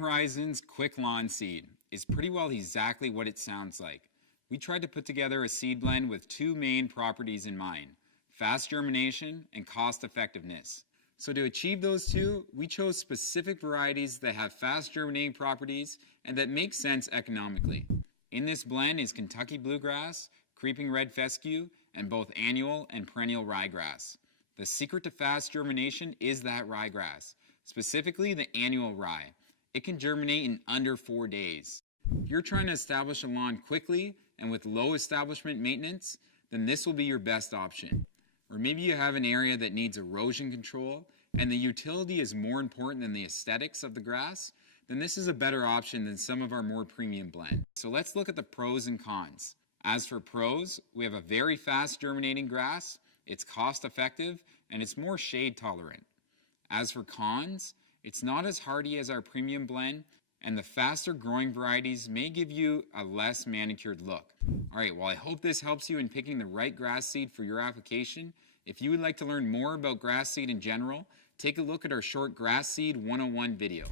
Greenhorizons Quicklawn seed is pretty well exactly what it sounds like. We tried to put together a seed blend with two main properties in mind: fast germination and cost effectiveness. So to achieve those two, we chose specific varieties that have fast germinating properties and that make sense economically. In this blend is Kentucky bluegrass, creeping red fescue, and both annual and perennial ryegrass. The secret to fast germination is that ryegrass, specifically the annual rye. It can germinate in under 4 days. If you're trying to establish a lawn quickly and with low establishment maintenance, then this will be your best option. Or maybe you have an area that needs erosion control and the utility is more important than the aesthetics of the grass, then this is a better option than some of our more premium blends. So let's look at the pros and cons. As for pros, we have a very fast germinating grass, it's cost effective, and it's more shade tolerant. As for cons, it's not as hardy as our premium blend, and the faster growing varieties may give you a less manicured look. Alright, well I hope this helps you in picking the right grass seed for your application. If you would like to learn more about grass seed in general, take a look at our short Grass Seed 101 video.